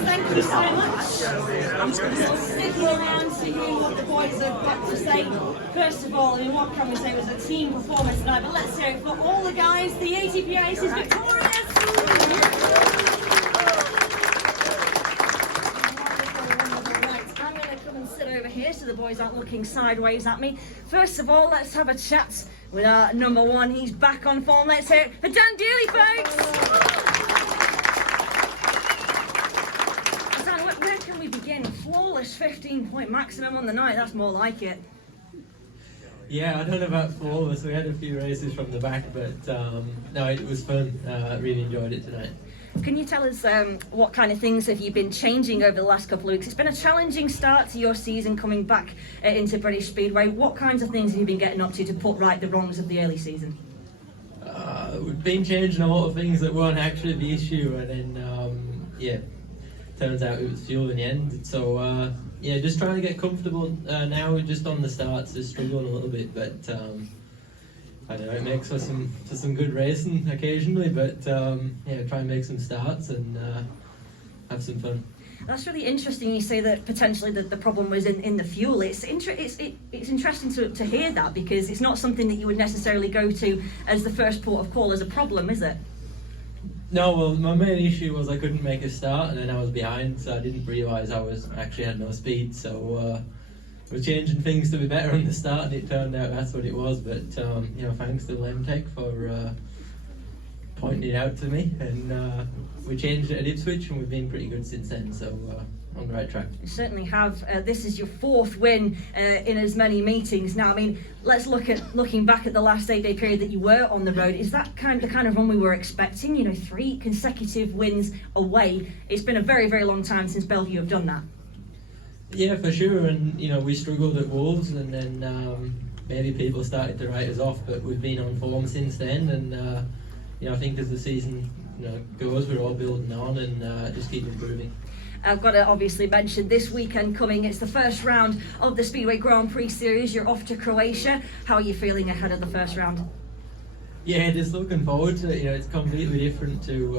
thank you so much. I'm sticking around to hear what the boys have got to say. First of all, I mean, what can we say? It was a team performance tonight, but let's hear it for all the guys. The ATP Ace is victorious! Sit over here so the boys aren't looking sideways at me. First of all, let's have a chat with our number one. He's back on form. Let's hear it for Dan Dealey, folks. Dan, where can we begin? Flawless 15-point maximum on the night. That's more like it. Yeah, I don't know about flawless. We had a few races from the back, but no, it was fun. I really enjoyed it tonight. Can you tell us what kind of things have you been changing over the last couple of weeks? It's been a challenging start to your season coming back into British Speedway. What kinds of things have you been getting up to put right the wrongs of the early season? We've been changing a lot of things that weren't actually the issue, and then, yeah, turns out it was fuel in the end. So, yeah, just trying to get comfortable now. We're just on the starts, just struggling a little bit, but I don't know, it makes for some good racing occasionally, but yeah, try and make some starts and have some fun. That's really interesting. You say that potentially the problem was in the fuel. It's interesting to hear that, because it's not something that you would necessarily go to as the first port of call as a problem, is it? No, well, my main issue was I couldn't make a start, and then I was behind, so I didn't realise actually had no speed. So we're changing things to be better on the start, and it turned out that's what it was. But you know, thanks to Lemtech for pointing it out to me, and we changed it at Ipswich, and we've been pretty good since then. So on the right track. You certainly have. This is your fourth win in as many meetings now. I mean, let's looking back at the last 8-day period that you were on the road. Is that the kind of run we were expecting? You know, 3 consecutive wins away. It's been a very, very long time since Belle Vue have done that. Yeah, for sure. And you know, we struggled at Wolves, and then maybe people started to write us off, but we've been on form since then. And you know, I think as the season goes, we're all building on and just keep improving. I've got to obviously mention this weekend coming. It's the first round of the Speedway Grand Prix Series. You're off to Croatia. How are you feeling ahead of the first round? Yeah, just looking forward to it. You know, it's completely different to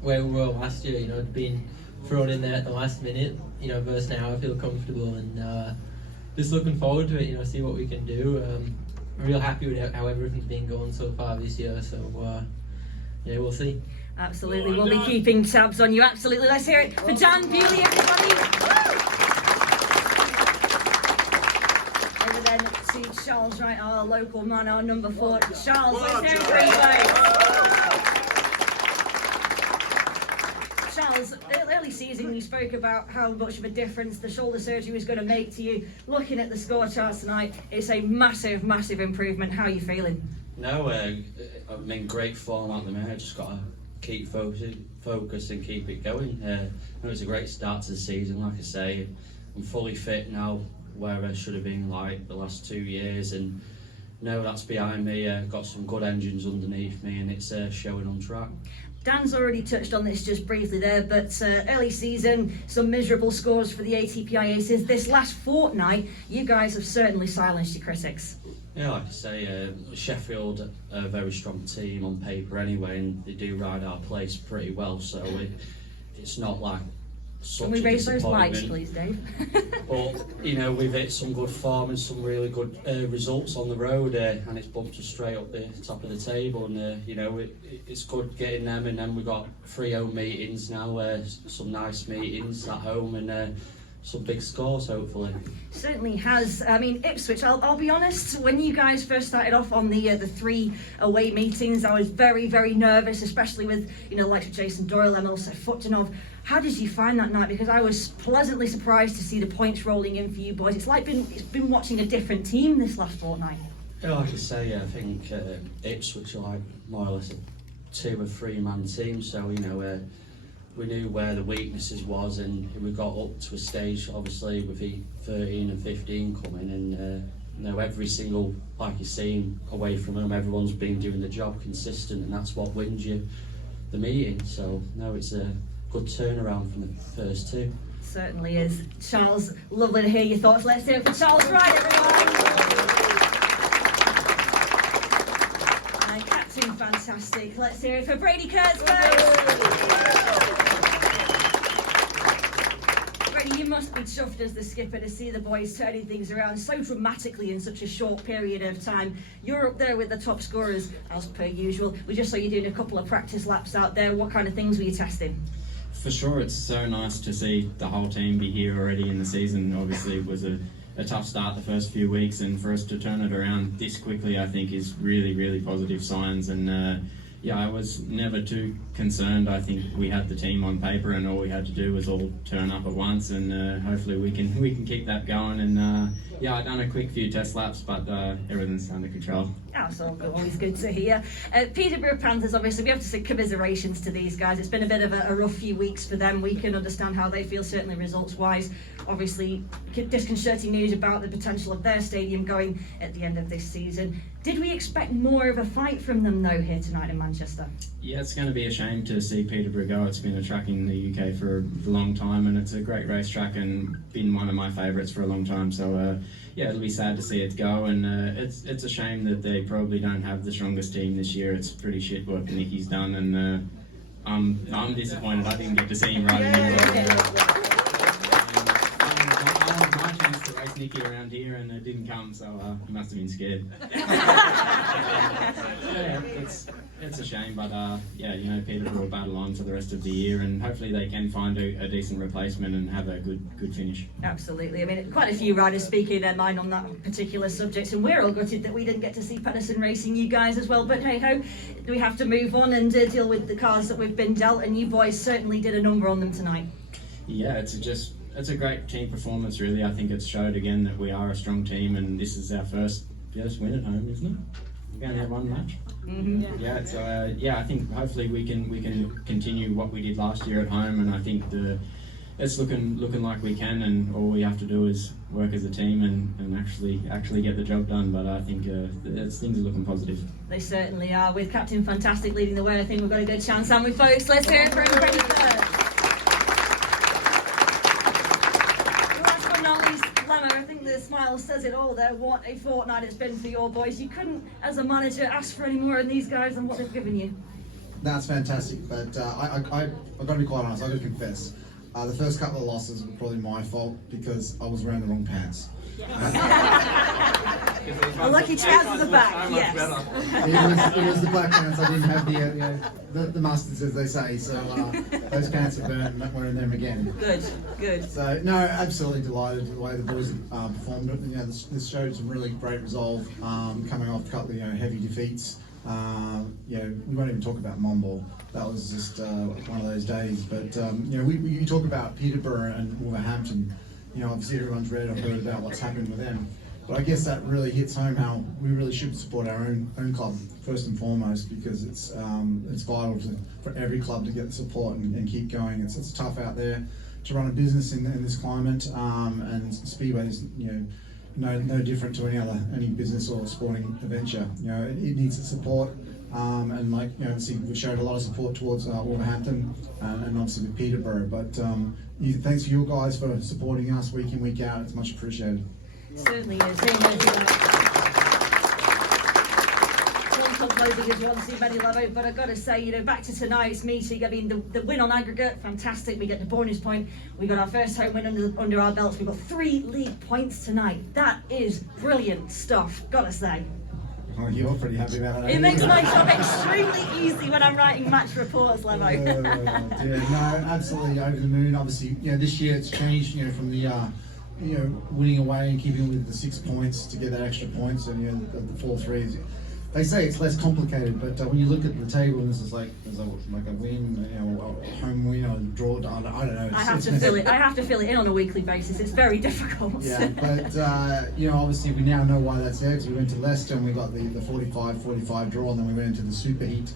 where we were last year. You know, being thrown in there at the last minute. You know, versus now, I feel comfortable and just looking forward to it. You know, see what we can do. I'm real happy with how everything's been going so far this year. So yeah, we'll see. Absolutely, we'll be keeping tabs on you. Absolutely. Let's hear it for Dan Dealey, everybody. Over then to Charles Wright, our local man, our number 4. Charles, let's hear it for you guys. Charles, early season you spoke about how much of a difference the shoulder surgery was going to make to you. Looking at the score charts tonight, it's a massive, massive improvement. How are you feeling? No, I'm in great form at the minute. I just got to keep focus and keep it going. It was a great start to the season, like I say. I'm fully fit now, where I should have been like the last 2 years, and no, that's behind me. Got some good engines underneath me, and it's showing on track. Dan's already touched on this just briefly there, but early season, some miserable scores for the ATPI Aces. This last fortnight, you guys have certainly silenced your critics. Yeah, like I say, Sheffield are a very strong team on paper anyway, and they do ride our place pretty well, so it's not like such Can we raise those disappointment. lights, please, Dave? But, you know, we've hit some good form and some really good results on the road, and it's bumped us straight up the top of the table, and, you know, it's good getting them, and then we've got 3 home meetings now, some nice meetings at home, and some big scores, hopefully. Certainly has. I mean, Ipswich, I'll be honest, when you guys first started off on the 3 away meetings, I was very, very nervous, especially with, you know, like Jason Doyle and also Futtonov. How did you find that night? Because I was pleasantly surprised to see the points rolling in for you boys. It's like it's been watching a different team this last fortnight. Yeah, like I say, I think Ipswich are like more or less a 2 or 3 man team, so, you know, we knew where the weaknesses was, and we got up to a stage, obviously, with the 13 and 15 coming, and you know, every single, like you've seen, away from home, everyone's been doing the job consistent, and that's what wins you the meeting. So, no, it's a good turnaround from the first 2. Certainly is. Charles, lovely to hear your thoughts. Let's hear it for Charles Wright, everyone. Captain fantastic. Let's hear it for Brady Kurtz, folks. chuffed as the skipper to see the boys turning things around so dramatically in such a short period of time. You're up there with the top scorers as per usual. We just saw you doing a couple of practice laps out there. What kind of things were you testing? For sure, it's so nice to see the whole team be here already in the season. Obviously, it was a tough start the first few weeks, and for us to turn it around this quickly, I think, is really, really positive signs. And yeah, I was never too concerned. I think we had the team on paper, and all we had to do was all turn up at once, and hopefully we can keep that going. And yeah, I've done a quick few test laps, but everything's under control. That's all good. Always good to hear. Peterborough Panthers, obviously, we have to say commiserations to these guys. It's been a bit of a rough few weeks for them. We can understand how they feel, certainly results-wise. Obviously, disconcerting news about the potential of their stadium going at the end of this season. Did we expect more of a fight from them, though, here tonight in Manchester? Yeah, it's going to be a shame to see Peterborough go. It's been a track in the UK for a long time, and it's a great racetrack and been one of my favourites for a long time. So yeah, it'll be sad to see it go, and it's a shame that they probably don't have the strongest team this year. It's pretty shit what Nicky's done, and I'm disappointed I didn't get to see him riding my chance to race Nicky around here, and it didn't come, so he must have been scared. Yeah, it's a shame, but yeah, you know, Peterborough will battle on for the rest of the year, and hopefully they can find a decent replacement and have a good finish. Absolutely. I mean, quite a few riders speaking their mind on that particular subject, and we're all gutted that we didn't get to see Pedersen racing you guys as well, but hey ho, we have to move on and deal with the cars that we've been dealt, and you boys certainly did a number on them tonight. Yeah, it's a great team performance, really. I think it's showed again that we are a strong team, and this is our first win at home, isn't it? We're going to have one match. Mm-hmm. Yeah, so yeah, I think hopefully we can continue what we did last year at home, and I think it's looking like we can, and all we have to do is work as a team and actually get the job done. But I think things are looking positive. They certainly are. With Captain Fantastic leading the way, I think we've got a good chance, haven't we, folks? Let's hear it for everybody first. Last but not least, Lemma, I think the smile says it all there. What a fortnight it's been for your boys. You couldn't, as a manager, ask for any more in these guys than what they've given you. That's fantastic, but I've got to be quite honest, I've got to confess. The first couple of losses were probably my fault because I was wearing the wrong pants. A lucky chance at the back, yes. It was the black pants. I didn't have the mustards, as they say. So those pants are burnt, and not wearing them again. Good. So no, absolutely delighted with the way the boys performed. You know, this showed some really great resolve, coming off a couple of heavy defeats. You know, we won't even talk about Monball. That was just one of those days. But you know, you talk about Peterborough and Wolverhampton. You know, obviously everyone's read or heard about what's happened with them. But I guess that really hits home how we really should support our own club first and foremost, because it's vital for every club to get the support and keep going. It's tough out there to run a business in this climate, and Speedway is no different to any business or sporting adventure. You know, it needs the support, and like obviously we showed a lot of support towards Wolverhampton and obviously with Peterborough. But thanks for you guys for supporting us week in, week out. It's much appreciated. Certainly is. One closing is one too many, Lavo, but I've got to say, back to tonight's meeting. I mean, the win on aggregate, fantastic. We get the bonus point. We got our first home win under our belts. We've got 3 league points tonight. That is brilliant stuff, gotta say. Oh, you're pretty happy about that. It makes my job extremely easy when I'm writing match reports, Levo. No, absolutely over the moon. Obviously, this year it's changed. From the winning away and keeping with the 6 points to get that extra points, and the 4-3s. They say it's less complicated, but when you look at the table, and there's like a win, a home win, or a draw. I don't know. I have to fill it in on a weekly basis. It's very difficult. Yeah, but obviously we now know why that's there, because we went to Leicester and we got the 45-45 draw, and then we went into the super heat.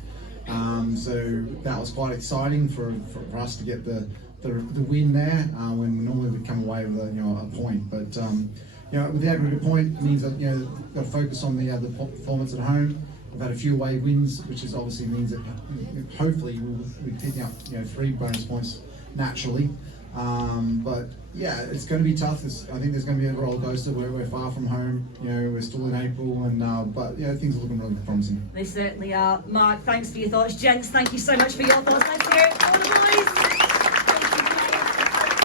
So that was quite exciting for us to get the win there, when normally we'd come away with a point. But with the aggregate point, it means that we've got to focus on the performance at home. We've had a few away wins, which is obviously means that hopefully we'll be picking up 3 bonus points naturally. But yeah, it's going to be tough. I think there's going to be a roller coaster. We're far from home. We're still in April, and but things are looking really promising. They certainly are. Mark, thanks for your thoughts. Gents, thank you so much for your thoughts.